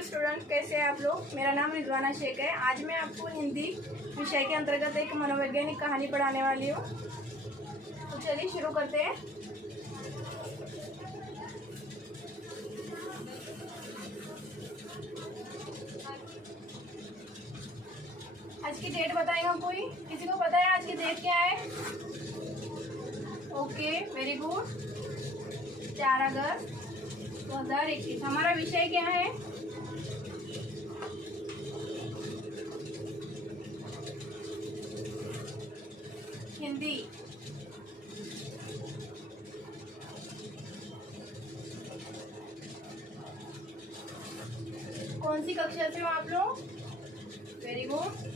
Hello student, कैसे हैं आप लोग। मेरा नाम रिजवाना शेख है। आज मैं आपको हिंदी विषय के अंतर्गत एक मनोवैज्ञानिक कहानी पढ़ाने वाली हूँ। तो चलिए शुरू करते हैं। आज की डेट बताएगा कोई? किसी को पता है आज की डेट क्या है? Okay, very good. 4 अगस्त 2021। हमारा विषय क्या है? हिंदी। कौन सी कक्षा से हो आप लोग? Very good.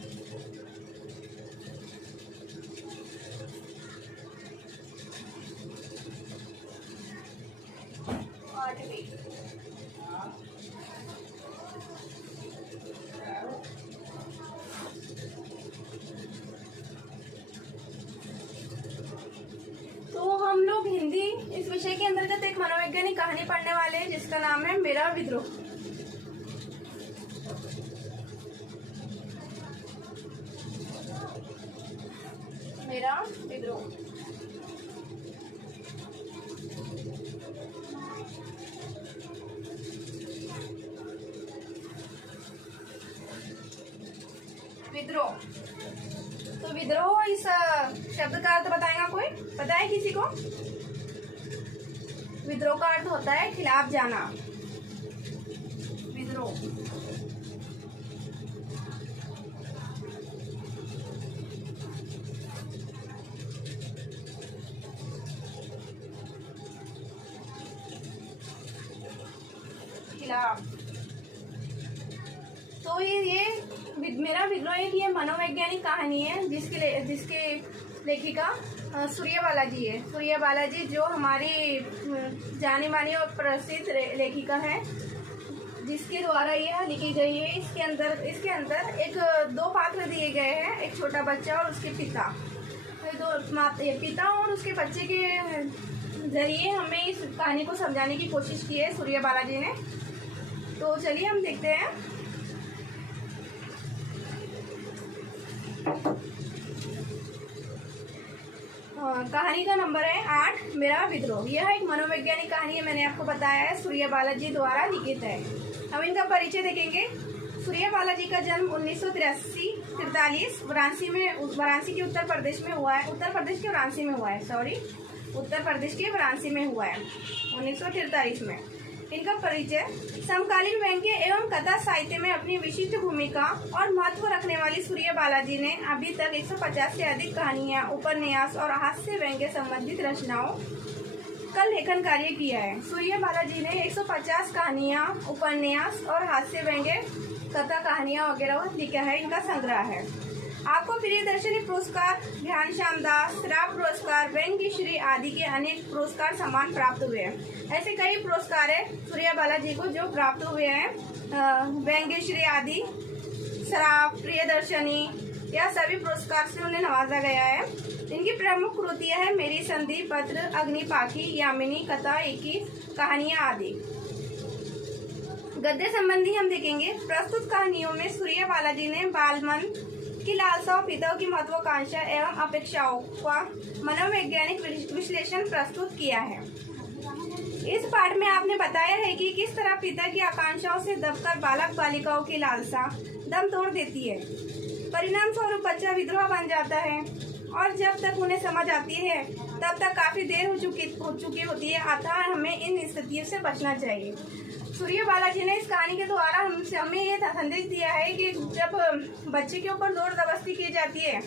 तो हम लोग हिंदी इस विषय के अंतर्गत एक मनोवैज्ञानिक कहानी पढ़ने वाले हैं जिसका नाम है मेरा विद्रोह। मेरा विद्रोह। विद्रोह। तो विद्रोह इस शब्द का अर्थ बताएगा कोई? पता है किसी को? विद्रोह का अर्थ होता है खिलाफ जाना। विद्रोह। खिलाफ। तो ये मेरा विद्रोह ये मनोवैज्ञानिक कहानी है जिसके लेखिका सूर्य बालाजी है। सूर्य बालाजी जो हमारी जानी मानी और प्रसिद्ध लेखिका है, जिसके द्वारा यह लिखी गई है। इसके अंदर एक 2 पात्र दिए गए हैं, एक छोटा बच्चा और उसके पिता। तो पिता और उसके बच्चे के जरिए हमें इस कहानी को समझाने की कोशिश की है सूर्य बालाजी ने। तो चलिए हम देखते हैं। कहानी का नंबर है 8, मेरा विद्रोह। यह एक मनोवैज्ञानिक कहानी है, मैंने आपको बताया है, सूर्य बालाजी द्वारा लिखित है। हम इनका परिचय देखेंगे। सूर्य बालाजी का जन्म 1943 वाराणसी के उत्तर प्रदेश के वाराणसी में हुआ है 1943 में। इनका परिचय। समकालीन व्यंग्य एवं कथा साहित्य में अपनी विशिष्ट भूमिका और महत्व रखने वाली सूर्य बालाजी ने अभी तक 150 से अधिक कहानियां, उपन्यास और हास्य व्यंग्य संबंधित रचनाओं का लेखन कार्य किया है। सूर्य बालाजी ने 150 कहानियां, उपन्यास और हास्य व्यंग्य, कथा कहानियां वगैरह लिखा है। इनका संग्रह है। आपको प्रियदर्शनी पुरस्कार, ध्यानश्याम दास, राव पुरस्कार, व्यंग्यश्री आदि के अनेक पुरस्कार सम्मान प्राप्त हुए हैं। ऐसे कई पुरस्कार है सूर्य बालाजी को जो प्राप्त हुए हैं। व्यंग्यश्री आदि, श्राव, प्रियदर्शनी, यह सभी पुरस्कार से उन्हें नवाजा गया है। इनकी प्रमुख कृतियां है मेरी संधि पत्र, अग्निपाखी, यामिनी, कथा, 21 कहानियां आदि। गद्य संबंधी हम देखेंगे। प्रस्तुत कहानियों में सूर्य बालाजी ने बालमन की लालसाओं, पिताओं की महत्वाकांक्षा एवं अपेक्षाओं का मनोवैज्ञानिक विश्लेषण प्रस्तुत किया है। इस पाठ में आपने बताया है कि किस तरह पिता की आकांक्षाओं से दबकर बालक बालिकाओं की लालसा दम तोड़ देती है। परिणाम स्वरूप बच्चा विद्रोह बन जाता है और जब तक उन्हें समझ आती है तब तक काफी देर हो चुकी होती है। अतः हमें इन स्थितियों से बचना चाहिए। सूर्य बालाजी ने इस कहानी के द्वारा हमें ये संदेश दिया है कि जब बच्चे के ऊपर जोर जबरदस्ती की जाती है,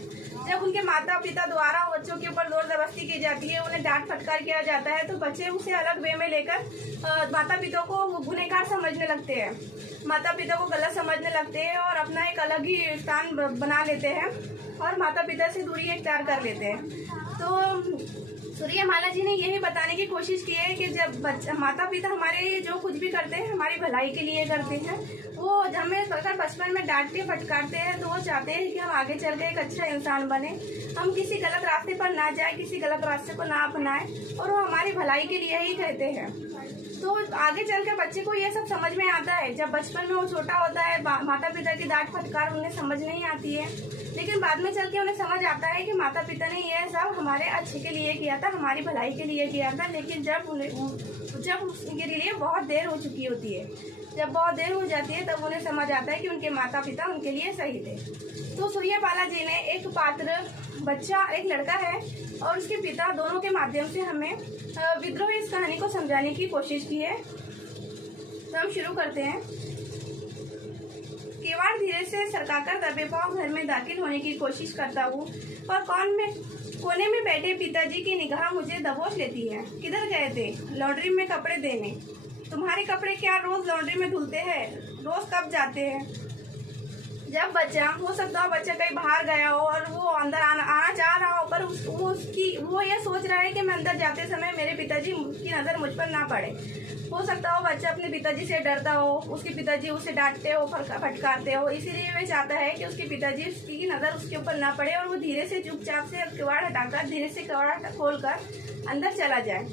जब उनके माता पिता द्वारा बच्चों के ऊपर जोर जबरदस्ती की जाती है, उन्हें डांट फटकार किया जाता है, तो बच्चे उसे अलग वे में लेकर माता पिता को गुनहगार समझने लगते हैं, माता पिता को गलत समझने लगते हैं और अपना एक अलग ही स्थान बना लेते हैं और माता पिता से दूरी इख्तियार कर लेते हैं। तो सूर्यमाला जी ने यही बताने की कोशिश की है कि जब माता पिता हमारे लिए जो कुछ भी करते हैं हमारी भलाई के लिए करते हैं। वो हमें अगर बचपन में डांटते फटकारते हैं तो वो चाहते हैं कि हम आगे चल के एक अच्छा इंसान बने, हम किसी गलत रास्ते पर ना जाए, किसी गलत रास्ते को ना अपनाएं, और वो हमारी भलाई के लिए ही कहते हैं। तो आगे चल के बच्चे को ये सब समझ में आता है। जब बचपन में वो छोटा होता है माता पिता की डांट फटकार उन्हें समझ नहीं आती है, लेकिन बाद में चल के उन्हें समझ आता है कि माता पिता ने ये सब हमारे अच्छे के लिए किया था, हमारी भलाई के लिए किया था। लेकिन जब उसके लिए बहुत देर हो चुकी होती है, जब बहुत देर हो जाती है, तब उन्हें समझ आता है कि उनके माता पिता उनके लिए सही थे। तो सूर्यबाला जी ने एक पात्र बच्चा, एक लड़का है और उसके पिता, दोनों के माध्यम से हमें विद्रोह इस कहानी को समझाने की कोशिश की है। तो हम शुरू करते हैं। किवाड़ धीरे से सरकाकर दबे पांव घर में दाखिल होने की कोशिश करता हूँ, पर कोने में बैठे पिताजी की निगाह मुझे दबोच लेती है। किधर गए थे? लॉन्ड्री में कपड़े देने। तुम्हारे कपड़े क्या रोज लॉन्ड्री में धुलते हैं? रोज कब जाते हैं? जब बच्चा, हो सकता है बच्चा कहीं बाहर गया हो और वो अंदर आना चाह रहा हो, पर वो ये सोच रहा है कि मैं अंदर जाते समय मेरे पिताजी की नज़र मुझ पर ना पड़े। हो सकता हो बच्चा अपने पिताजी से डरता हो, उसके पिताजी उसे डांटते हो, फटकारते हो, इसीलिए वह चाहता है कि उसके पिताजी की नज़र उसके ऊपर ना पड़े और वो धीरे से चुपचाप से किवाड़ हटाकर, धीरे से किवाड़ खोलकर अंदर चला जाए।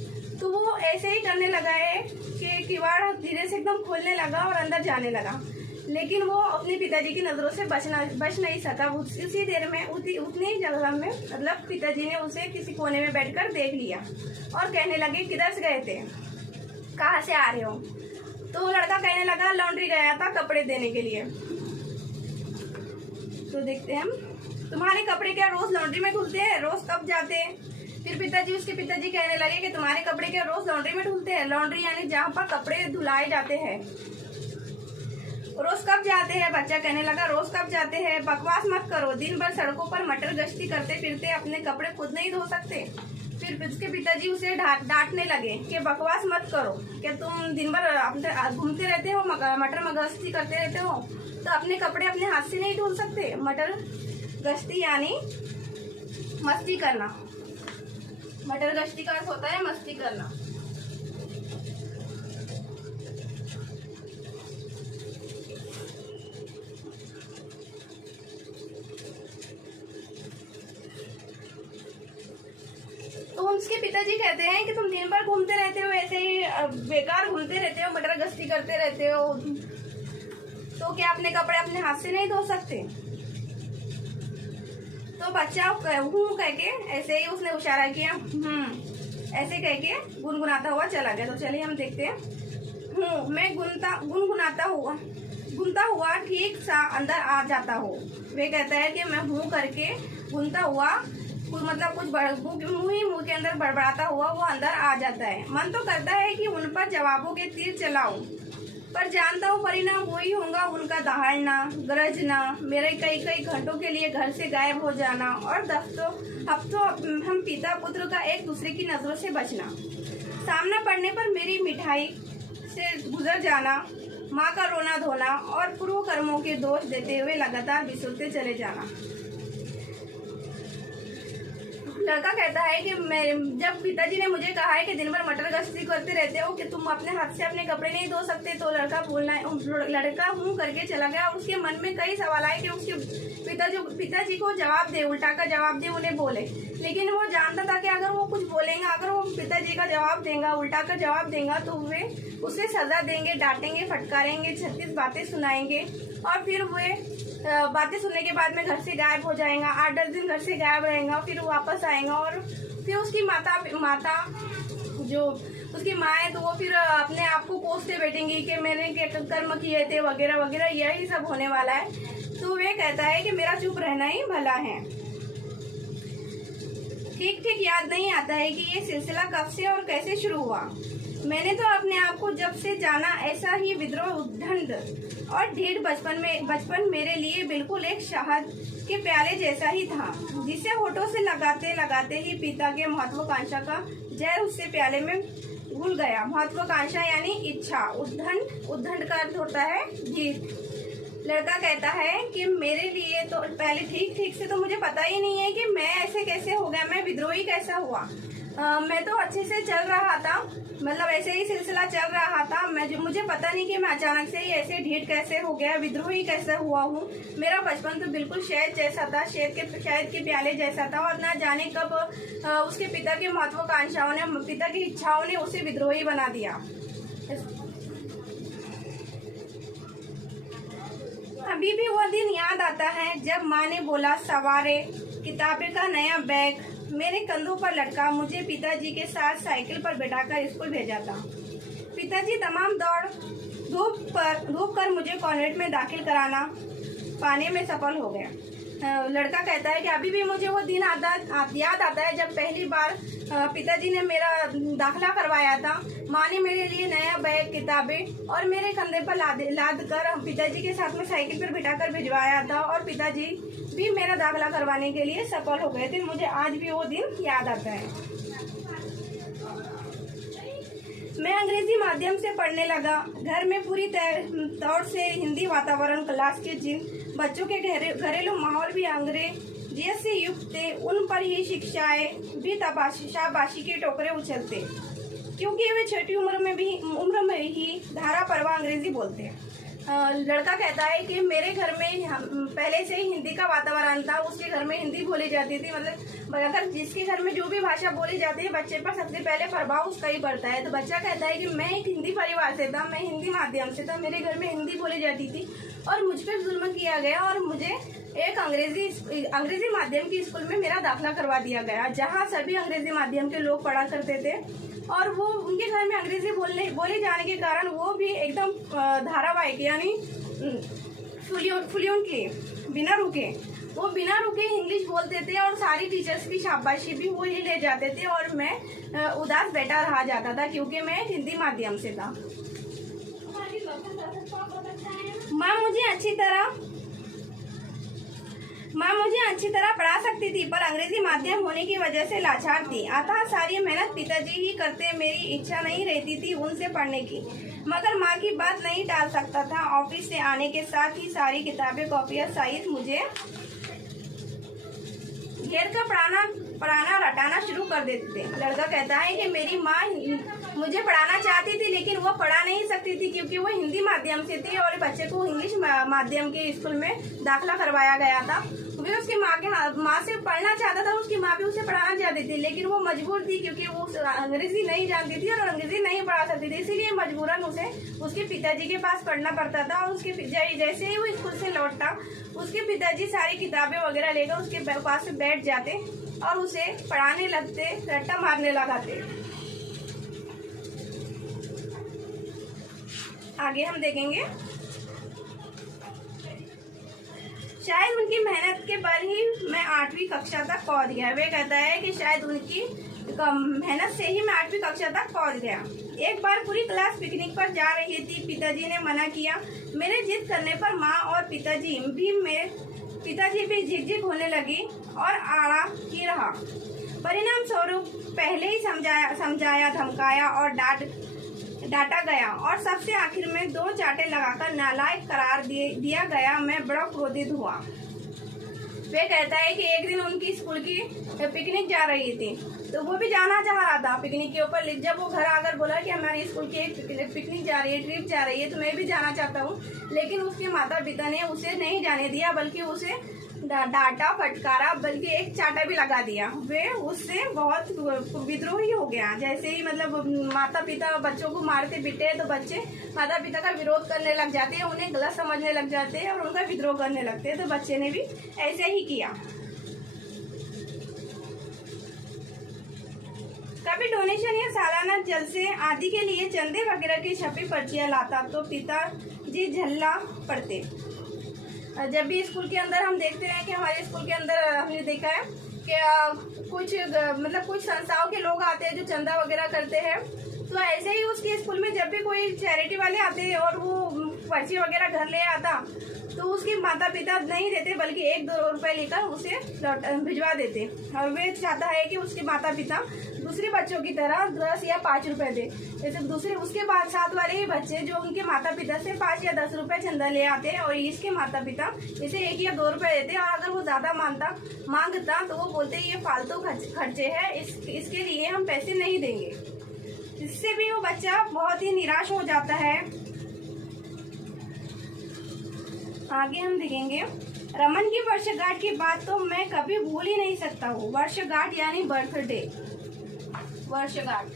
तो वो ऐसे ही करने लगा है कि किवाड़ धीरे से एकदम खोलने लगा और अंदर जाने लगा, लेकिन वो अपने पिताजी की नज़रों से बच नहीं सका। उसी देर में उतनी जगह में मतलब पिताजी ने उसे किसी कोने में बैठकर देख लिया और कहने लगे, किधर से गए थे? कहाँ से आ रहे हो? तो लड़का कहने लगा, लॉन्ड्री गया था कपड़े देने के लिए। तो देखते हैं हम, तुम्हारे कपड़े क्या रोज लॉन्ड्री में धुलते हैं? रोज कब जाते हैं? फिर उसके पिताजी कहने लगे कि तुम्हारे कपड़े क्या रोज लॉन्ड्री में धुलते हैं? लॉन्ड्री यानी जहाँ पर कपड़े धुलाए जाते हैं। रोज कब जाते हैं? बच्चा कहने लगा, रोज कब जाते हैं? बकवास मत करो, दिन भर सड़कों पर मटर गश्ती करते फिरते अपने कपड़े खुद नहीं धो सकते? फिर उसके पिताजी उसे डांटने लगे कि बकवास मत करो, कि तुम दिन भर घूमते रहते हो, मटर गश्ती करते रहते हो, तो अपने कपड़े अपने हाथ से नहीं धुल सकते? मटर गश्ती यानी मस्ती करना। मटर गश्ती का अर्थ होता है मस्ती करना। तो उसके पिताजी कहते हैं कि तुम दिन भर घूमते रहते हो, ऐसे ही बेकार घूमते रहते हो, मटर गश्ती करते रहते हो, तो क्या अपने कपड़े अपने हाथ से नहीं धो सकते? तो बच्चा हूँ कह के ऐसे ही उसने इशारा किया, ऐसे कह के गुनगुनाता हुआ चला गया। तो चलिए हम देखते हैं। मैं गुनता हुआ ठीक सा अंदर आ जाता हूँ। वे कहता है कि मैं हूँ करके गुनता हुआ, मतलब कुछ मुंह के अंदर बड़बड़ाता हुआ वो अंदर आ जाता है। मन तो करता है कि उन पर जवाबों के तीर चलाऊं, पर जानता हूँ परिणाम वही होगा, उनका दहाड़ना, गरजना, मेरे कई घंटों के लिए घर से गायब हो जाना और हफ्तों हम पिता पुत्र का एक दूसरे की नजरों से बचना, सामना पड़ने पर मेरी मिठाई से गुजर जाना, माँ का रोना धोना और पूर्व कर्मों के दोष देते हुए लगातार बिसरते चले जाना। लड़का कहता है कि जब पिताजी ने मुझे कहा है कि दिन भर मटर गश्ती करते रहते हो, कि तुम अपने हाथ से अपने कपड़े नहीं धो सकते, तो लड़का हूँ करके चला गया। उसके मन में कई सवाल आए कि उसके पिताजी को जवाब दे, उल्टा का जवाब दे, उन्हें बोले। लेकिन वो जानता था कि अगर वो कुछ बोलेगा, अगर वो पिताजी का जवाब देगा, उल्टा का जवाब देगा, तो वे उसे सजा देंगे, डांटेंगे, फटकारेंगे, 36 बातें सुनाएंगे और फिर वे बातें सुनने के बाद में घर से गायब हो जाएगा। 8-10 दिन घर से गायब रहेगा, फिर वापस आएगा और फिर उसकी माता जो उसकी माँ है, तो वो फिर अपने आप को कोसते बैठेंगी कि मैंने कर्म किए थे वगैरह वगैरह, यही सब होने वाला है। तो वे कहता है कि मेरा चुप रहना ही भला है। ठीक याद नहीं आता है कि ये सिलसिला कब से और कैसे शुरू हुआ। मैंने तो अपने आप को जब से जाना, ऐसा ही विद्रोह, उद्दंड और ढीठ बचपन मेरे लिए बिल्कुल एक शहद के प्याले जैसा ही था, जिसे होठों से लगाते लगाते ही पिता के महत्वाकांक्षा का जहर उससे प्याले में घुल गया। महत्वाकांक्षा यानी इच्छा, उद्दंड का अर्थ होता है जीत। लड़का कहता है कि मेरे लिए तो पहले ठीक से तो मुझे पता ही नहीं है कि मैं ऐसे कैसे हो गया, मैं विद्रोही कैसा हुआ। मैं तो अच्छे से चल रहा था, मतलब ऐसे ही सिलसिला चल रहा था। मुझे पता नहीं कि मैं अचानक से ही ऐसे ढीठ कैसे हो गया, विद्रोही कैसे हुआ हूँ। मेरा बचपन तो बिल्कुल शहद जैसा था, शहद के प्याले जैसा था, और ना जाने कब उसके पिता की महत्वाकांक्षाओं ने, पिता की इच्छाओं ने उसे विद्रोही बना दिया। अभी भी वह दिन याद आता है जब माँ ने बोला, सवारे किताबें का नया बैग मेरे कंधों पर लटका मुझे पिताजी के साथ साइकिल पर बैठाकर स्कूल भेजा था। पिताजी तमाम दौड़ धूप कर मुझे कॉन्वेंट में दाखिल कराना पाने में सफल हो गया। लड़का कहता है कि अभी भी मुझे वो दिन याद आता है जब पहली बार पिताजी ने मेरा दाखिला करवाया था। माँ ने मेरे लिए नया बैग, किताबें और मेरे कंधे पर लाद कर पिताजी के साथ में साइकिल पर बिठाकर भिजवाया था, और पिताजी भी मेरा दाखिला करवाने के लिए सफल हो गए थे। मुझे आज भी वो दिन याद आता है। मैं अंग्रेजी माध्यम से पढ़ने लगा। घर में पूरी तौर से हिंदी वातावरण, क्लास के जिन बच्चों के घरेलू माहौल भी अंग्रेजियत से युक्त थे, उन पर ही शिक्षाएं भी शाबाशी के टोकरे उछलते, क्योंकि वे छोटी उम्र में ही धारा प्रवाह अंग्रेजी बोलते। लड़का कहता है कि मेरे घर में पहले से ही हिंदी का वातावरण था। उसके घर में हिंदी बोली जाती थी, मतलब अगर जिसके घर में जो भी भाषा बोली जाती है, बच्चे पर सबसे पहले प्रभाव उसका ही पड़ता है। तो बच्चा कहता है कि मैं एक हिंदी परिवार से था, मैं हिंदी माध्यम से था, मेरे घर में हिंदी बोली जाती थी और मुझ पर जुल्म किया गया, और मुझे एक अंग्रेजी माध्यम के स्कूल में मेरा दाखिला करवा दिया गया, जहाँ सभी अंग्रेजी माध्यम के लोग पढ़ा करते थे। और वो उनके घर में अंग्रेजी बोले जाने के कारण वो भी एकदम धारावाहिक, यानी फ्लुएंटली, बिना रुके इंग्लिश बोलते थे, और सारी टीचर्स की शाबाशी भी वो ही ले जाते थे, और मैं उदास बैठा रहा जाता था क्योंकि मैं हिंदी माध्यम से था। माँ मुझे अच्छी तरह पढ़ा सकती थी, पर अंग्रेजी माध्यम होने की वजह से लाचार थी। अतः सारी मेहनत पिताजी ही करते, मेरी इच्छा नहीं रहती थी उनसे पढ़ने की, मगर माँ की बात नहीं टाल सकता था। ऑफिस से आने के साथ ही सारी किताबें, कॉपियाँ साइज मुझे घेर कर पढ़ाना रटाना शुरू कर देते थे। लड़का कहता है कि मेरी माँ मुझे पढ़ाना चाहती थी, लेकिन वो पढ़ा नहीं सकती थी क्योंकि वो हिंदी माध्यम से थी और बच्चे को इंग्लिश माध्यम के स्कूल में दाखिला करवाया गया था। वे उसकी माँ से पढ़ना चाहता था, उसकी माँ भी उसे पढ़ाना चाहती थी, लेकिन वो मजबूर थी क्योंकि वो अंग्रेजी नहीं जानती थी और अंग्रेजी नहीं पढ़ा सकती थी, इसीलिए मजबूरन उसे उसके पिताजी के पास पढ़ना पड़ता था। और उसके जैसे ही वो स्कूल से लौटता, उसके पिताजी सारी किताबें वगैरह लेकर उसके पास बैठ जाते और उसे पढ़ाने लगते, रट्टा मारने लगाते। आगे हम देखेंगे। शायद उनकी मेहनत के बल ही मैं 8वीं कक्षा तक पहुंच गया। वे कहता है कि शायद उनकी मेहनत से ही मैं 8वीं कक्षा तक पहुंच गया। एक बार पूरी क्लास पिकनिक पर जा रही थी, पिताजी ने मना किया। मेरे जिद करने पर माँ और पिताजी भी झिकझिक होने लगी और आड़ा ही रहा। परिणाम स्वरूप पहले ही समझाया, धमकाया और डांटा गया और सबसे आखिर में 2 चांटे लगाकर नालायक करार दिया गया। मैं बड़ा क्रोधित हुआ। वे कहता है कि एक दिन उनकी स्कूल की पिकनिक जा रही थी, तो वो भी जाना चाह रहा था पिकनिक के ऊपर। जब वो घर आकर बोला कि हमारी स्कूल की एक पिकनिक जा रही है, ट्रिप जा रही है, तो मैं भी जाना चाहता हूँ, लेकिन उसके माता पिता ने उसे नहीं जाने दिया, बल्कि उसे डांटा, फटकारा, बल्कि एक चांटा भी लगा दिया। वे उससे बहुत विद्रोही हो गया। जैसे ही मतलब माता पिता बच्चों को मारते पीटते हैं, तो बच्चे माता पिता का विरोध करने लग जाते हैं, उन्हें गलत समझने लग जाते हैं और उनका विद्रोह करने लगते हैं। तो बच्चे ने भी ऐसे ही किया। कभी डोनेशन या सालाना जलसे आदि के लिए चंदे वगैरह की छपी पर्चियां लाता तो पिताजी झल्ला पड़ते। जब भी स्कूल के अंदर हम देखते हैं कि हमारे स्कूल के अंदर हमने देखा है कि कुछ संस्थाओं के लोग आते हैं जो चंदा वगैरह करते हैं, तो ऐसे ही उसके स्कूल में जब भी कोई चैरिटी वाले आते हैं और वो पर्ची वगैरह घर ले आता, तो उसके माता पिता नहीं देते, बल्कि 1-2 रुपए लेकर उसे भिजवा देते। और वे चाहता है कि उसके माता पिता दूसरे बच्चों की तरह 10 या 5 रुपए दे। जैसे दूसरे उसके बाद साथ वाले ही बच्चे जो उनके माता पिता से 5 या 10 रुपए चंदा ले आते हैं, और इसके माता पिता इसे 1 या 2 रुपए देते। और अगर वो ज्यादा मांगता तो वो बोलते ये फालतू खर्चे है, इसके लिए हम पैसे नहीं देंगे। इससे भी वो बच्चा बहुत ही निराश हो जाता है। आगे हम देखेंगे, रमन की वर्षगांठ की बात तो मैं कभी भूल ही नहीं सकता हूँ। वर्षगांठ यानी बर्थडे, वर्षगांठ।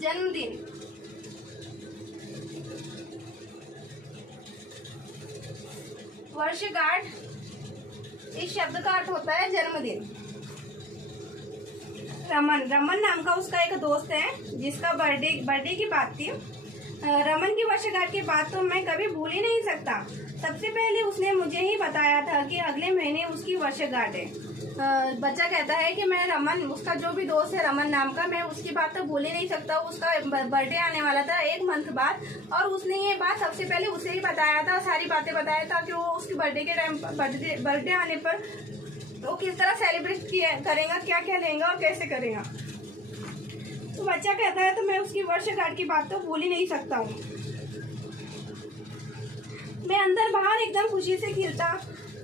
जन्मदिन, वर्षगांठ इस शब्द का अर्थ होता है जन्मदिन। रमन नाम का उसका एक दोस्त है जिसका बर्थडे की बात थी। रमन की वर्षगांठ की बात तो मैं कभी भूल ही नहीं सकता। सबसे पहले उसने मुझे ही बताया था कि अगले महीने उसकी वर्षगांठ है। बच्चा कहता है कि मैं रमन, उसका जो भी दोस्त है रमन नाम का, मैं उसकी बात तो भूल ही नहीं सकता। उसका बर्थडे आने वाला था 1 मंथ बाद, और उसने ये बात सबसे पहले उसे ही बताया था, सारी बातें बताया था कि वो उसकी बर्थडे के टाइम बर्थडे आने पर वो किस तरह सेलिब्रेट करेगा, क्या क्या लेगा और कैसे करेगा। तो बच्चा कहता है तो मैं उसकी वर्षगांठ की बात तो भूल ही नहीं सकता हूँ। मैं अंदर बाहर एकदम खुशी से खिलता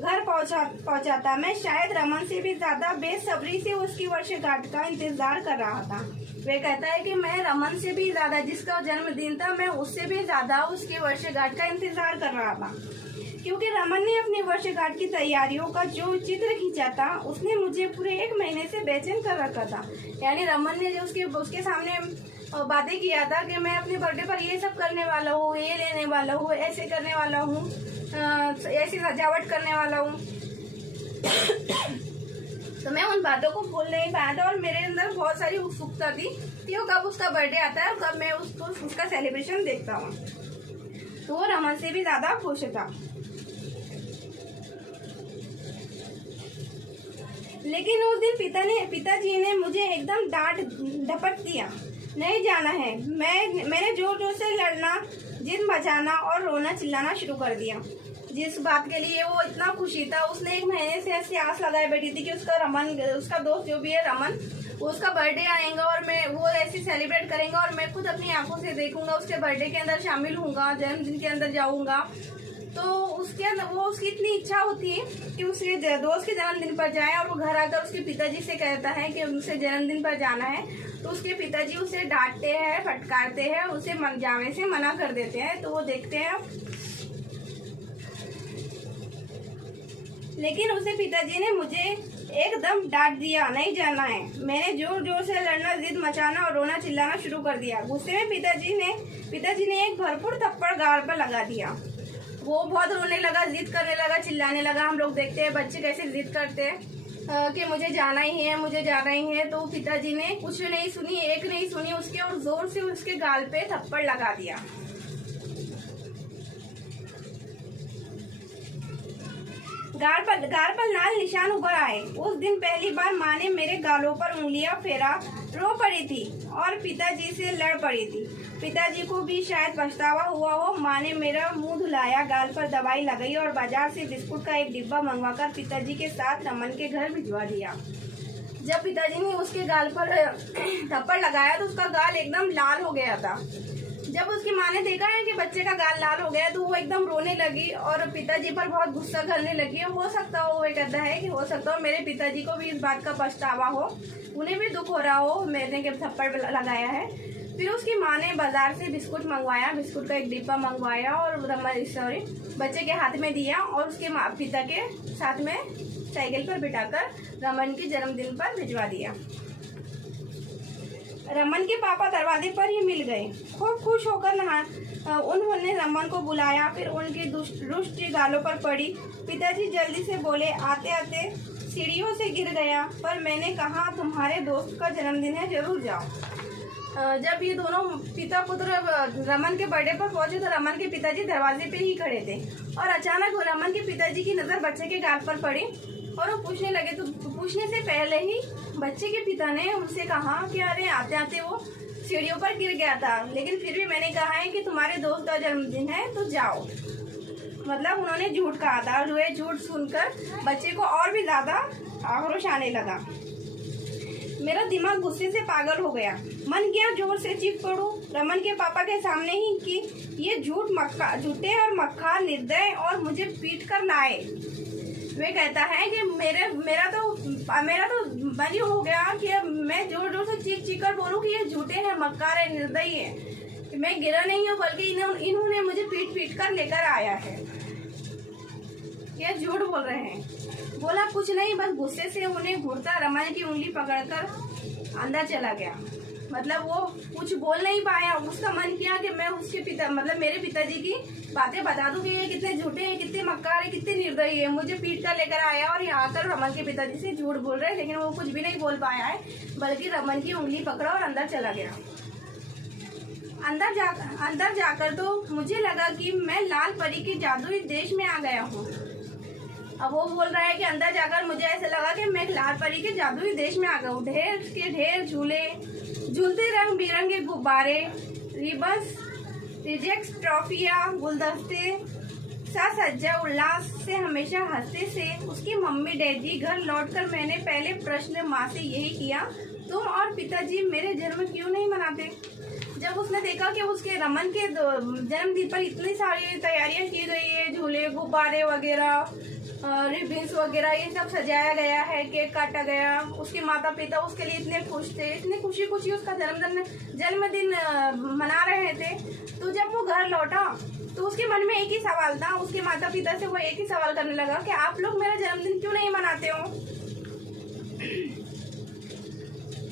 घर पहुंचाता। मैं शायद रमन से भी ज्यादा बेसब्री से उसकी वर्षगांठ का इंतजार कर रहा था। वे कहता है कि मैं रमन से भी ज्यादा, जिसका जन्मदिन था, मैं उससे भी ज्यादा उसकी वर्षगांठ का इंतजार कर रहा था, क्योंकि रमन ने अपनी वर्षगांठ की तैयारियों का जो चित्र खींचा था उसने मुझे पूरे 1 महीने से बेचैन कर रखा था। यानी रमन ने जो उसके सामने बातें किया था कि मैं अपने बर्थडे पर ये सब करने वाला हूँ, ये लेने वाला हूँ, ऐसे करने वाला हूँ, ऐसी सजावट करने वाला हूँ तो मैं उन बातों को भूल नहीं पाया था, और मेरे अंदर बहुत सारी उत्सुकता थी कि वो कब उसका बर्थडे आता है और कब मैं उसका सेलिब्रेशन देखता हूँ। तो वो रमन से भी ज्यादा खुश था। लेकिन उस दिन पिताजी ने मुझे एकदम डांट डपट दिया। नहीं जाना है। मैंने जोर जोर से लड़ना, जिद मचाना और रोना चिल्लाना शुरू कर दिया। जिस बात के लिए वो इतना खुशी था, उसने 1 महीने से ऐसी आस लगाए बैठी थी कि उसका दोस्त जो भी है रमन, वो उसका बर्थडे आएगा और वो ऐसे सेलिब्रेट करेंगे और मैं खुद अपनी आंखों से देखूंगा, उसके बर्थडे के अंदर शामिल होऊंगा, जन्मदिन के अंदर जाऊंगा। तो उसकी इतनी इच्छा होती है कि उसके दोस्त के जन्मदिन पर जाए, और वो घर आकर उसके पिताजी से कहता है कि उसे जन्मदिन पर जाना है। तो उसके पिताजी उसे डांटते हैं, फटकारते हैं, उसे जाने से मना कर देते हैं। तो वो देखते हैं, लेकिन उसे पिताजी ने मुझे एकदम डांट दिया, नहीं जाना है। मैंने जोर जोर से लड़ना, जिद मचाना और रोना चिल्लाना शुरू कर दिया। गुस्से में पिताजी ने एक भरपूर थप्पड़ गाल पर लगा दिया। वो बहुत रोने लगा, जिद करने लगा, चिल्लाने लगा। हम लोग देखते हैं बच्चे कैसे जिद करते हैं कि मुझे जाना ही है, मुझे जाना ही है। तो पिताजी ने कुछ नहीं सुनी, एक नहीं सुनी उसके, और जोर से उसके गाल पे थप्पड़ लगा दिया। गाल पर लाल निशान उभर आए। उस दिन पहली बार माँ ने मेरे गालों पर उंगलियां फेरा रो पड़ी थी और पिताजी से लड़ पड़ी थी। पिताजी को भी शायद पछतावा हुआ हो। माँ ने मेरा मुंह धुलाया, गाल पर दवाई लगाई और बाजार से बिस्कुट का एक डिब्बा मंगवाकर पिताजी के साथ रमन के घर भिजवा दिया। जब पिताजी ने उसके गाल पर थप्पड़ लगाया तो उसका गाल एकदम लाल हो गया था। जब उसकी माँ ने देखा है कि बच्चे का गाल लाल हो गया तो वो एकदम रोने लगी और पिताजी पर बहुत गुस्सा करने लगी। हो सकता हो, वो कहता है कि हो सकता हो मेरे पिताजी को भी इस बात का पछतावा हो, उन्हें भी दुख हो रहा हो मैंने के थप्पड़ लगाया है। फिर उसकी माँ ने बाजार से बिस्कुट मंगवाया, बिस्कुट का एक डिब्बा मंगवाया और बच्चे के हाथ में दिया और उसके पिता के साथ में साइकिल पर बिठाकर रमन के जन्मदिन पर भिजवा दिया। रमन के पापा दरवाजे पर ही मिल गए। खूब खुश होकर उन्होंने रमन को बुलाया। फिर उनकी रुष्टि गालों पर पड़ी। पिताजी जल्दी से बोले, आते आते सीढ़ियों से गिर गया, पर मैंने कहा तुम्हारे दोस्त का जन्मदिन है, जरूर जाओ। जब ये दोनों पिता पुत्र रमन के बर्थडे पर पहुंचे तो रमन के पिताजी दरवाजे पे ही खड़े थे और अचानक रमन के पिताजी की नजर बच्चे के गाल पर पड़ी और वो पूछने लगे। तो पूछने से पहले ही बच्चे के पिता ने उनसे कहा कि अरे आते आते वो सीढ़ियों पर गिर गया था, लेकिन फिर भी मैंने कहा है कि तुम्हारे दोस्त का जन्मदिन है तो जाओ। मतलब उन्होंने झूठ कहा था और वह झूठ सुनकर बच्चे को और भी ज्यादा आक्रोश आने लगा। मेरा दिमाग गुस्से से पागल हो गया। मन किया जोर से चीख पड़ूं रमन के पापा के सामने ही कि ये झूठे और मक्कार निर्दय और मुझे पीट कर लाए। वे कहता है कि मेरा तो मन हो गया कि मैं जोर जोर से चीख कर बोलूं कि ये झूठे हैं, मक्कार है, निर्दयी है। मैं गिरा नहीं हूँ, बल्कि इन्होंने मुझे पीट कर लेकर आया है। ये झूठ बोल रहे हैं। बोला कुछ नहीं, बस गुस्से से उन्हें घूरता रमन की उंगली पकड़कर अंदर चला गया। मतलब वो कुछ बोल नहीं पाया। उसका मन किया कि मैं उसके मेरे पिताजी की बातें बता दूं कि ये कितने झूठे हैं, कितने मक्कार है, कितने निर्दयी है। मुझे पीट कर लेकर आया और यहाँ आकर रमन के पिताजी से झूठ बोल रहे हैं, लेकिन वो कुछ भी नहीं बोल पाया है, बल्कि रमन की उंगली पकड़ा और अंदर चला गया। अंदर जाकर तो मुझे लगा कि मैं लाल परी के जादुई देश में आ गया हूँ। अब वो बोल रहा है कि अंदर जाकर मुझे ऐसा लगा कि मैं लाल परी के जादुई देश में आ गया हूँ। ढेर के ढेर झूले, झूलते रंग बिरंगे गुब्बारे, रिबन्स, रिजेक्ट, ट्रॉफियाँ, गुलदस्ते, साजसज्जा, उल्लास से हमेशा हंसते से उसकी मम्मी डैडी। घर लौटकर मैंने पहले प्रश्न माँ से यही किया, तुम और पिताजी मेरे जन्म क्यों नहीं मनाते? जब उसने देखा कि उसके रमन के जन्मदिन पर इतनी सारी तैयारियां की गई है, झूले, गुब्बारे वगैरह, रिबन्स वगैरह, ये सब सजाया गया है, केक काटा गया, उसके माता पिता उसके लिए इतने खुश थे, इतनी खुशी उसका जन्मदिन मना रहे थे। तो जब वो घर लौटा तो उसके मन में एक ही सवाल था। उसके माता पिता से वो एक ही सवाल करने लगा कि आप लोग मेरा जन्मदिन क्यों नहीं मनाते हो?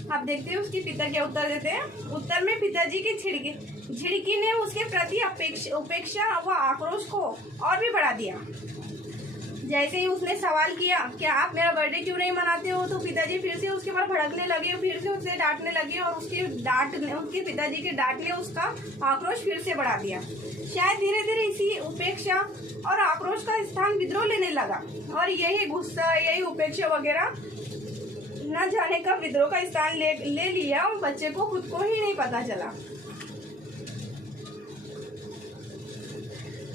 आप देखते हैं उसके पिता क्या उत्तर देते हैं। उत्तर में पिताजी की झिड़की ने उसके प्रति उपेक्षा व आक्रोश को और भी बढ़ा दिया। जैसे ही उसने सवाल किया कि आप मेरा बर्थडे क्यों नहीं मनाते हो, तो पिताजी फिर से उसके ऊपर भड़कने लगे, फिर से उसे डांटने लगे और उसके पिताजी के डांट ने उसका आक्रोश फिर से बढ़ा दिया। शायद धीरे धीरे इसी उपेक्षा और आक्रोश का स्थान विद्रोह लेने लगा और यही गुस्सा, यही उपेक्षा वगैरह न जाने कब विद्रोह का स्थान ले लिया और बच्चे को खुद को ही नहीं पता चला।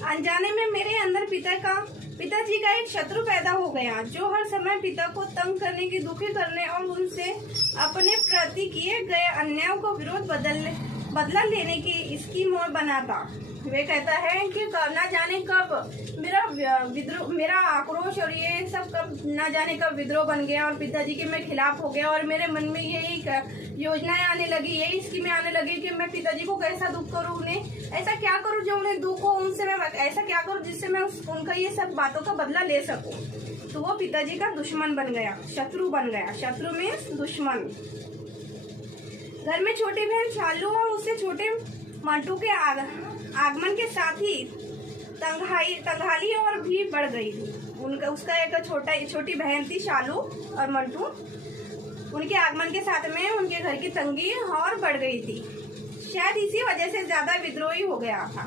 अनजाने में मेरे अंदर पिताजी का एक शत्रु पैदा हो गया, जो हर समय पिता को तंग करने की, दुखी करने और उनसे अपने प्रति किए गए अन्याय को बदला लेने की स्कीम बनाता। वे कहता है कि ना जाने कब मेरा आक्रोश और ये सब कब ना जाने कब विद्रोह बन गया और पिताजी के मैं खिलाफ हो गया और मेरे मन में यही योजनाएं आने लगी, यही स्कीमें आने लगी कि मैं पिताजी को कैसा दुख करूं, उन्हें ऐसा क्या करूं जो उन्हें दुख हो, उनसे मैं ऐसा क्या करूं जिससे मैं उनका ये सब बातों का बदला ले सकूं। तो वो पिताजी का दुश्मन बन गया, शत्रु बन गया। शत्रु मीन्स दुश्मन। घर में छोटी बहन शालू और उससे छोटे मंटू के आगमन के साथ ही तंगहाली और भी बढ़ गई थी। उसका एक छोटी बहन थी शालू और मंटू। उनके आगमन के साथ में उनके घर की तंगी और बढ़ गई थी। शायद इसी वजह से ज्यादा विद्रोही हो गया था।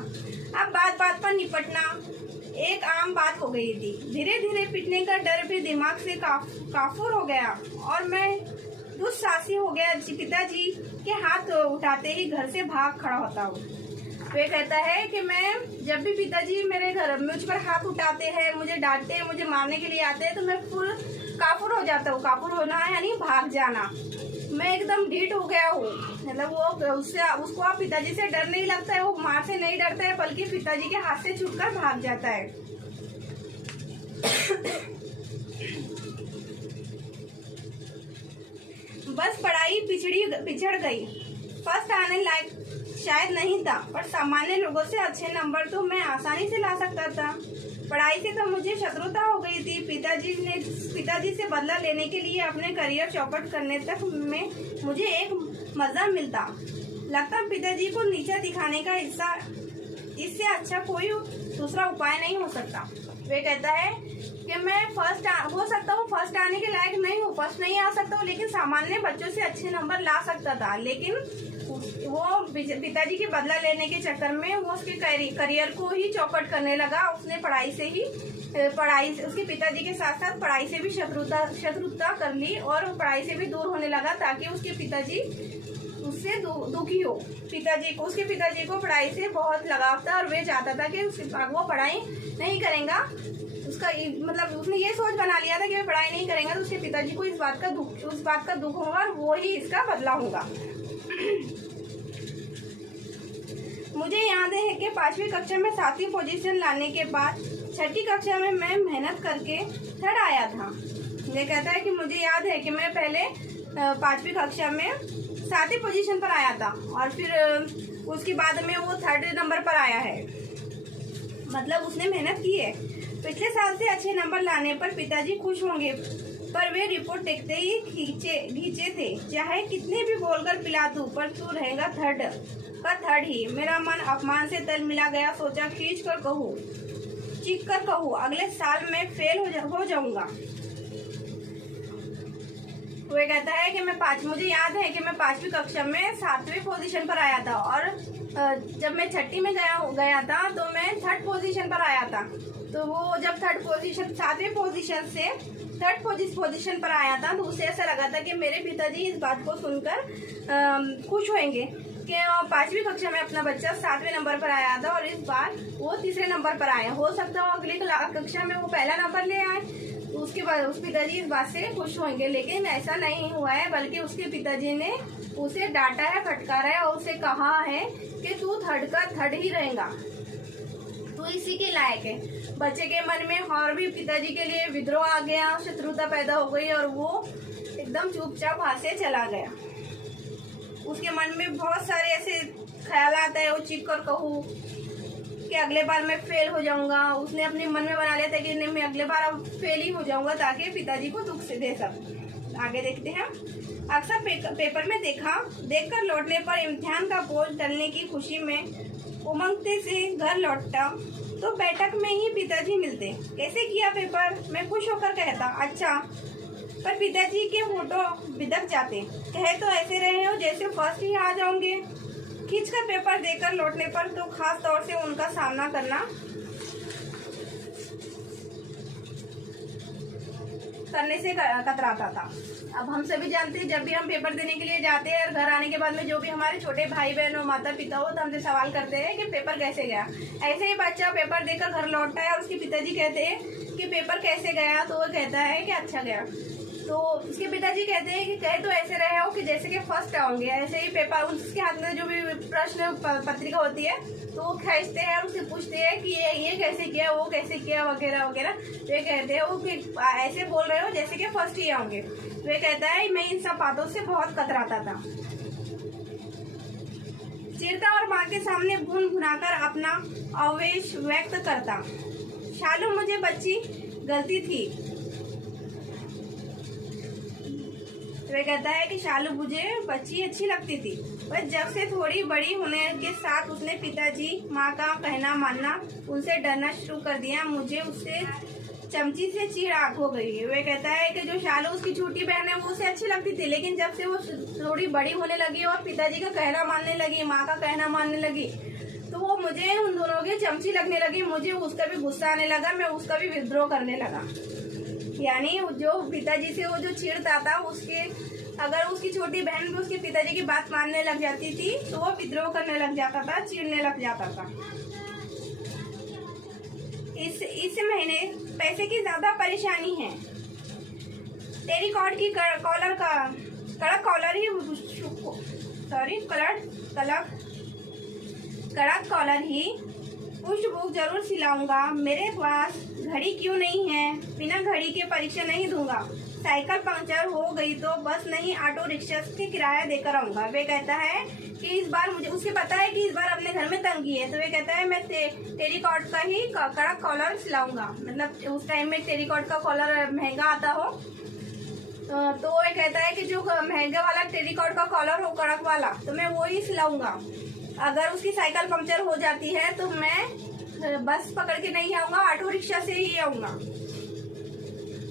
अब बात पर निपटना एक आम बात हो गई थी। धीरे धीरे पिटने का डर भी दिमाग से काफूर हो गया और मैं दुस्साहसी हो गया। पिताजी के हाथ उठाते ही घर से भाग खड़ा होता हूँ। वे कहता है कि मैं जब भी पिताजी मेरे घर मुझ पर हाथ उठाते हैं, मुझे डांटते हैं, मुझे मारने के लिए आते हैं, तो मैं फुल काफुर हो जाता हूँ। काफुर होना है यानी भाग जाना। मैं एकदम ढीठ हो गया हूँ। मतलब वो उसको आप पिताजी से डर नहीं लगता है, वो मार से नहीं डरता है, बल्कि पिताजी के हाथ से छूटकर भाग जाता है। बस पढ़ाई पिछड़ गई। फर्स्ट आने लायक शायद नहीं था, पर सामान्य लोगों से अच्छे नंबर तो मैं आसानी से ला सकता था। पढ़ाई से तो मुझे शत्रुता हो गई थी। पिताजी से बदला लेने के लिए अपने करियर चौपट करने तक में मुझे एक मजा मिलता। लगता पिताजी को नीचा दिखाने का इससे अच्छा कोई दूसरा उपाय नहीं हो सकता। वे कहता है कि मैं फर्स्ट आने के लायक नहीं हूँ, फर्स्ट नहीं आ सकता हूँ, लेकिन सामान्य बच्चों से अच्छे नंबर ला सकता था। लेकिन वो पिताजी के बदला लेने के चक्कर में वो उसके करियर को ही चौपट करने लगा। उसने पढ़ाई से ही पढ़ाई से, उसके पिताजी के साथ साथ पढ़ाई से भी शत्रुता कर ली और पढ़ाई से भी दूर होने लगा ताकि उसके पिताजी उससे दुखी हो। उसके पिताजी को पढ़ाई से बहुत लगाव था और वे चाहता था कि वो पढ़ाई नहीं करेगा। उसका मतलब उसने ये सोच बना लिया था कि मैं पढ़ाई नहीं करेंगे तो उसके पिताजी को उस बात का दुख होगा और वो ही इसका बदला होगा। मुझे याद है कि 5वीं कक्षा में 7वीं पोजीशन लाने के बाद 6ठी कक्षा में मैं मेहनत करके थर्ड आया था। ये कहता है कि मुझे याद है कि मैं पहले 5वीं कक्षा में 7वीं पोजीशन पर आया था और फिर उसके बाद में वो 3rd नंबर पर आया है। मतलब उसने मेहनत की है। पिछले साल से अच्छे नंबर लाने पर पिताजी खुश होंगे, पर वे रिपोर्ट देखते ही खींचे थे। चाहे कितने भी बोलकर पिला दूं, पर तू रहेगा थर्ड ही। मेरा मन अपमान से तल मिला गया। सोचा चीख कर कहूँ अगले साल मैं फेल हो जाऊंगा। वो कहता है कि मुझे याद है कि मैं 5वीं कक्षा में 7वीं पोजीशन पर आया था और जब मैं 6ठी में गया था तो मैं 3rd पोजीशन पर आया था। तो वो जब 7वीं पोजीशन से 3rd पोजीशन पर आया था तो उसे ऐसा लगा था कि मेरे पिताजी इस बात को सुनकर खुश होंगे कि 5वीं कक्षा में अपना बच्चा 7वें नंबर पर आया था और इस बार वो 3रे नंबर पर आया। हो सकता है अगली कक्षा में वो पहला नंबर ले आए, तो उसके बाद उस पिताजी इस बात से खुश होंगे। लेकिन ऐसा नहीं हुआ है, बल्कि उसके पिताजी ने उसे डांटा है, फटकारा है और उसे कहा है कि तू थर्ड ही रहेगा, तू इसी के लायक है। बच्चे के मन में और भी पिताजी के लिए विद्रोह आ गया, शत्रुता पैदा हो गई और वो एकदम चुपचाप वहां से चला गया। उसके मन में बहुत सारे ऐसे ख्याल आता है। वो चीख कर कहूँ कि अगले बार मैं फेल हो जाऊंगा। उसने अपने मन में बना लिया था कि नहीं, मैं अगले बार अब फेल ही हो जाऊंगा ताकि पिताजी को दुख से दे सकूं। आगे देखते हैं। अक्सर पेपर में देखकर लौटने पर इम्तिहान का बोझ टलने की खुशी में उमंगते से घर लौटता तो बैठक में ही पिताजी मिलते। कैसे किया पेपर? मैं खुश होकर कहता अच्छा, पर पिताजी के फोटो बिदक जाते। कहे तो ऐसे रहे हो जैसे फर्स्ट ही आ जाओगे। खींचकर पेपर देकर लौटने पर तो खास तौर से उनका सामना करने से कतराता था। अब हम सभी जानते हैं, जब भी हम पेपर देने के लिए जाते हैं और घर आने के बाद में जो भी हमारे छोटे भाई बहन और माता पिता हो तो हमसे सवाल करते हैं कि पेपर कैसे गया। ऐसे ही बच्चा पेपर देकर घर लौटता है और उसके पिताजी कहते हैं कि पेपर कैसे गया, तो वो कहता है कि अच्छा गया। तो उसके पिताजी कहते हैं कि कहे तो ऐसे रहे हो कि जैसे कि फर्स्ट आओगे। ऐसे ही पेपर उसके हाथ में जो भी प्रश्न पत्रिका होती है तो वो खींचते हैं और उससे पूछते हैं कि ये कैसे किया, वो कैसे किया, वगैरह वगैरह। वे कहते हैं वो कि ऐसे बोल रहे हो जैसे कि फर्स्ट ही आओगे। वे कहता है मैं इन सब बातों से बहुत कतराता था, चिढ़ता और माँ के सामने भुनाकर अपना आवेश व्यक्त करता। शालू मुझे बच्ची गलती थी। वे कहता है कि शालू मुझे बच्ची अच्छी लगती थी, पर जब से थोड़ी बड़ी होने के साथ उसने पिताजी माँ का कहना मानना, उनसे डरना शुरू कर दिया। मुझे उससे चमची से चीड़ आग हो गई। वे कहता है कि जो शालू उसकी छोटी बहन है वो उसे अच्छी लगती थी, लेकिन जब से वो थोड़ी बड़ी होने लगी और पिताजी का कहना मानने लगी, माँ का कहना मानने लगी, तो वो मुझे उन दोनों की चमची लगने लगी। मुझे उसका भी गुस्सा आने लगा, मैं उसका भी विद्रोह करने लगा। यानी जो पिताजी से वो जो चिढ़ता था, अगर उसकी छोटी बहन भी उसके पिताजी की बात मानने लग जाती थी तो वो विद्रोह करने लग जाता था, चिढ़ने लग जाता था। इस महीने पैसे की ज्यादा परेशानी है। टेरिकॉट की कड़क कॉलर ही पुष्ट बुक जरूर सिलाऊंगा। मेरे पास घड़ी क्यों नहीं है, बिना घड़ी के परीक्षा नहीं दूंगा। साइकिल पंक्चर हो गई तो बस नहीं, ऑटो रिक्शा के किराया देकर आऊंगा। वे कहता है कि इस बार उसे पता है कि इस बार अपने घर में तंगी है, तो वे कहता है मैं टेरिकॉट का ही कड़क कॉलर सिलाऊंगा। मतलब उस टाइम में टेरिकॉट का कॉलर महंगा आता हो, तो वो कहता है कि जो महंगा वाला टेरिकॉट का कॉलर हो कड़क वाला, तो मैं वो ही सिलाऊंगा। अगर उसकी साइकिल पंक्चर हो जाती है तो मैं बस पकड़ के नहीं आऊंगा, ऑटो रिक्शा से ही आऊंगा।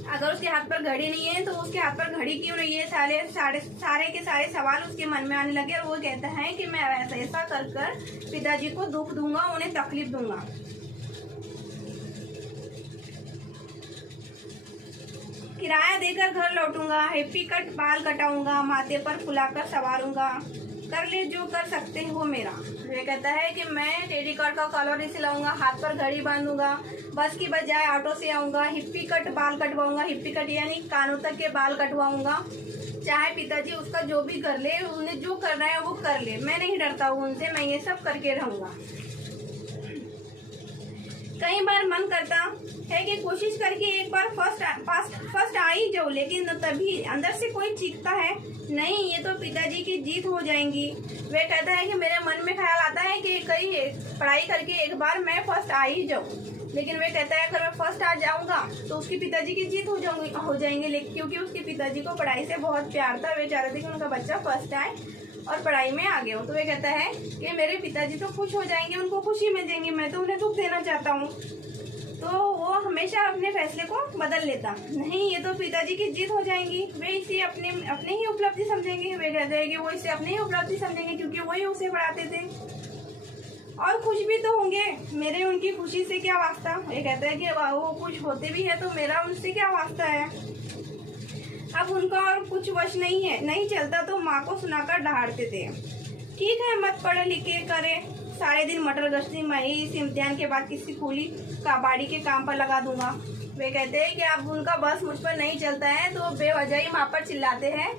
अगर उसके हाथ पर घड़ी नहीं है तो उसके हाथ पर घड़ी क्यों नहीं है, सारे के सारे सवाल उसके मन में आने लगे। और वो कहता है कि मैं ऐसा कर पिताजी को दुख दूंगा, उन्हें तकलीफ दूंगा। किराया देकर घर लौटूंगा, हैप्पी कट बाल कटाऊंगा, माथे पर फुलाकर सवारूंगा, कर ले जो कर सकते हो मेरा। वे कहता है कि मैं टेडी कार्ड का कॉलर सिलाऊंगा, हाथ पर घड़ी बांधूंगा, बस की बजाय ऑटो से आऊंगा, हिप्पी कट बाल कटवाऊंगा, हिप्पी कट यानी कानों तक के बाल कटवाऊंगा, चाहे पिताजी उसका जो भी कर ले, उन्हें जो करना है वो कर ले, मैं नहीं डरता हूँ उनसे, मैं ये सब करके रहूंगा। कई बार मन करता है कि कोशिश करके एक बार फर्स्ट आ ही जाऊं, लेकिन तभी अंदर से कोई चीखता है, नहीं ये तो पिताजी की जीत हो जाएंगी। वे कहता है कि मेरे मन में ख्याल आता है कि कई पढ़ाई करके एक बार मैं फर्स्ट आ ही जाऊं, लेकिन वे कहता है अगर मैं फर्स्ट आ जाऊंगा तो उसके पिताजी की जीत हो जाएंगे, लेकिन क्योंकि उसके पिताजी को पढ़ाई से बहुत प्यार था, वे चाह रहे थे कि उनका बच्चा फर्स्ट आए और पढ़ाई में आगे हो। तो वे कहता है कि मेरे पिताजी तो खुश हो जाएंगे, उनको खुशी मिल जाएंगी, मैं तो उन्हें दुख देना चाहता हूँ। तो वो हमेशा अपने फैसले को बदल लेता, नहीं ये तो पिताजी की जीत हो जाएंगी, वे इसे अपने ही उपलब्धि समझेंगे। वे कहते हैं कि वो इसे अपनी ही उपलब्धि समझेंगे क्योंकि वही उसे पढ़ाते थे और खुश भी तो होंगे, मेरे उनकी खुशी से क्या वास्ता। ये कहते हैं कि वो खुश होते भी है तो मेरा उनसे क्या वास्ता है। अब उनका और कुछ वश नहीं है, नहीं चलता तो माँ को सुनाकर डहाड़ते थे, ठीक है मत पढ़े लिखे करे, सारे दिन मटर गश्ती, मैं इस इम्तिहान के बाद किसी कुली काबाड़ी के काम पर लगा दूंगा। वे कहते हैं कि अब उनका बस मुझ पर नहीं चलता है तो बेवजह ही माँ पर चिल्लाते हैं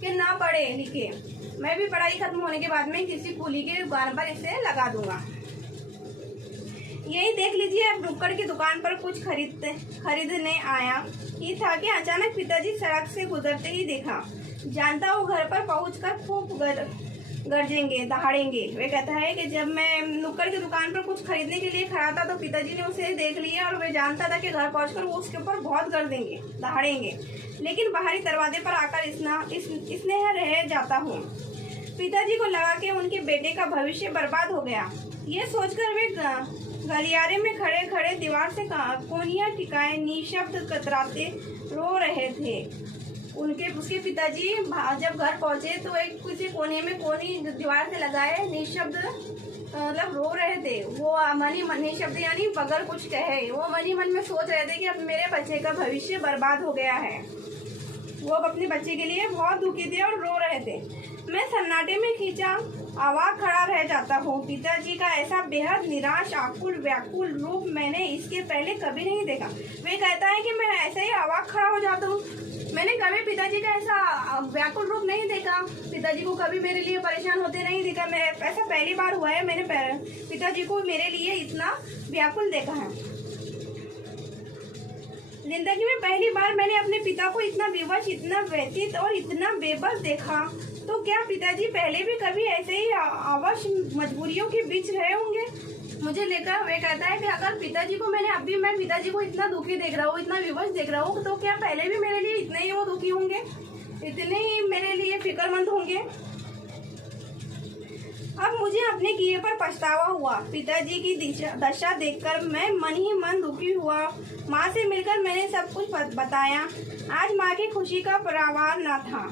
कि ना पढ़े लिखे, मैं भी पढ़ाई खत्म होने के बाद में किसी कुली के दुकान पर इसे लगा दूंगा। यही देख लीजिए, अब नुक्कड़ की दुकान पर कुछ खरीदने आया ही था कि अचानक पिताजी सड़क से गुजरते ही देखा, जानता हूँ घर पर पहुंचकर खूब गरजेंगे दहाड़ेंगे। वे कहता है कि जब मैं नुक्कड़ की दुकान पर कुछ खरीदने के लिए खड़ा था तो पिताजी ने उसे देख लिया और वे जानता था कि घर पहुंचकर वो उसके ऊपर बहुत गरजेंगे दहाड़ेंगे, लेकिन बाहरी दरवाजे पर आकर स्नेह रह जाता हूँ। पिताजी को लगा कि उनके बेटे का भविष्य बर्बाद हो गया। ये सोचकर वे गलियारे में खड़े खड़े दीवार से कोनियां टिकाए निशब्द कतराते रो रहे थे। उसके पिताजी जब घर पहुंचे तो एक किसी कोने में कोनी दीवार से लगाए निशब्द मतलब रो रहे थे। वो निशब्द यानी बगैर कुछ कहे, वो मन में सोच रहे थे कि अब मेरे बच्चे का भविष्य बर्बाद हो गया है। वो अपने बच्चे के लिए बहुत दुखी थे और रो रहे थे। मैं सन्नाटे में खींचा आवाज खड़ा रह जाता हूँ। पिताजी का ऐसा बेहद निराश आकुल व्याकुल रूप मैंने इसके पहले कभी नहीं देखा। वे कहता है कि मैं ऐसे ही आवाज खड़ा हो जाता हूँ, मैंने कभी पिताजी का ऐसा व्याकुल रूप नहीं देखा, पिताजी को कभी मेरे लिए परेशान होते नहीं देखा। मैं ऐसा पहली बार हुआ है, मैंने पिताजी को मेरे लिए इतना व्याकुल देखा है। जिंदगी में पहली बार मैंने अपने पिता को इतना विवश, इतना व्यथित और इतना बेबस देखा। तो क्या पिताजी पहले भी कभी ऐसे ही अवश्य मजबूरियों के बीच रहे होंगे? मुझे लेकर वे कहता है कि अगर पिताजी को मैं पिताजी को इतना दुखी देख रहा हूँ, इतना विवश देख रहा हूँ, तो क्या पहले भी मेरे लिए इतने ही वो दुखी होंगे, इतने ही मेरे लिए फिक्रमंद होंगे? अब मुझे अपने किए पर पछतावा हुआ। पिताजी की दशा देखकर मैं मन ही मन दुखी हुआ। माँ से मिलकर मैंने सब कुछ बताया। आज माँ की खुशी का परावार न था,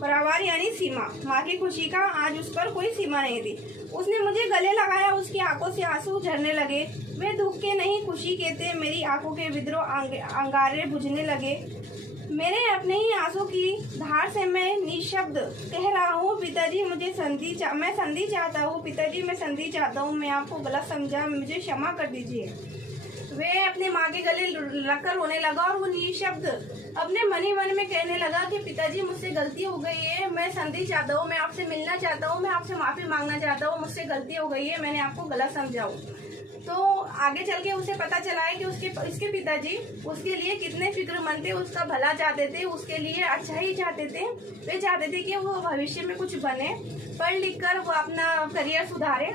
परावार यानी सीमा। माँ की खुशी का आज उस पर कोई सीमा नहीं थी। उसने मुझे गले लगाया, उसकी आंखों से आंसू झरने लगे। वे दुख के नहीं खुशी के थे। मेरी आंखों के विद्रोह अंगारे बुझने लगे। मेरे अपने ही आंसू की धार से मैं निशब्द कह रहा हूँ, पिताजी मैं संधि चाहता हूँ, पिताजी मैं संधि चाहता हूँ, मैं आपको गलत समझा, मुझे क्षमा कर दीजिए। वे अपने माँ के गले लगकर रोने लगा और वो निशब्द अपने मन ही मन में कहने लगा कि पिताजी मुझसे गलती हो गई है, मैं संधि चाहता हूँ, मैं आपसे मिलना चाहता हूँ, मैं आपसे माफी मांगना चाहता हूँ, मुझसे गलती हो गई है, मैंने आपको गलत समझा। तो आगे चल के उसे पता चला है कि उसके पिताजी उसके लिए कितने फिक्रमंद थे, उसका भला चाहते थे, उसके लिए अच्छा ही चाहते थे। वे चाहते थे कि वो भविष्य में कुछ बने, पढ़ लिख कर वो अपना करियर सुधारे।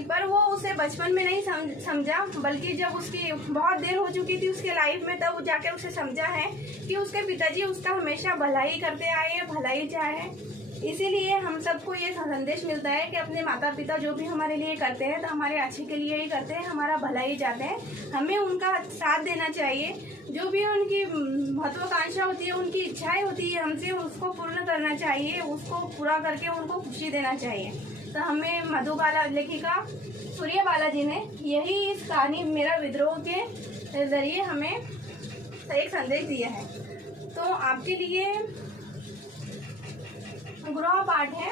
पर वो उसे बचपन में नहीं समझा, बल्कि जब उसकी बहुत देर हो चुकी थी उसके लाइफ में, तब जाके उसे समझा है कि उसके पिताजी उसका हमेशा भलाई करते आए हैं, भलाई चाहे। इसीलिए हम सबको ये संदेश मिलता है कि अपने माता पिता जो भी हमारे लिए करते हैं तो हमारे अच्छे के लिए ही करते हैं, हमारा भला ही चाहते हैं। हमें उनका साथ देना चाहिए, जो भी उनकी महत्वाकांक्षा होती है, उनकी इच्छाएं होती है हमसे, उसको पूर्ण करना चाहिए, उसको पूरा करके उनको खुशी देना चाहिए। तो हमें मधुबाला लेखिका सूर्यबाला जी ने यही इस कहानी मेरा विद्रोह के जरिए हमें एक संदेश दिया है। तो आपके लिए गृह पाठ है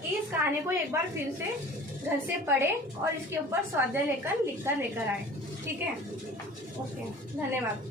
कि इस कहानी को एक बार फिर से घर से पढ़े और इसके ऊपर स्वाध्याय लेकर लिख कर लेकर आए। ठीक है, ओके, धन्यवाद।